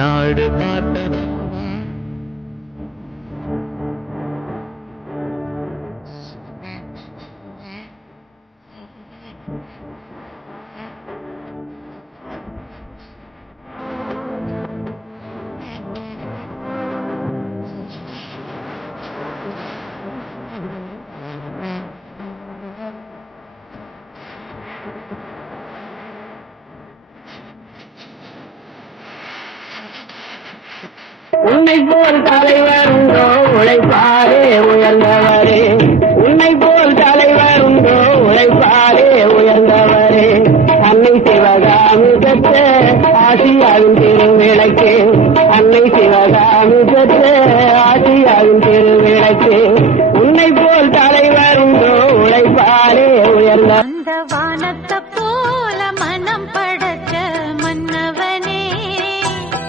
நாடு பார்த்த உன்னை போல் தலைவர் உண்டோ உழைப்பாரே உயர்ந்தவரே உன்னை போல் தலைவர் உண்டோ உழைப்பாரே உயர்ந்தவரே அன்னை சிவகாமி பெற்ற ஆசியாவின் திருவிளக்கு அன்னை சிவகாமி பெற்ற ஆசியாவின் திருவிளக்கு உன்னை போல் தலைவர் உண்டோ உழைப்பாரே உயர்ந்த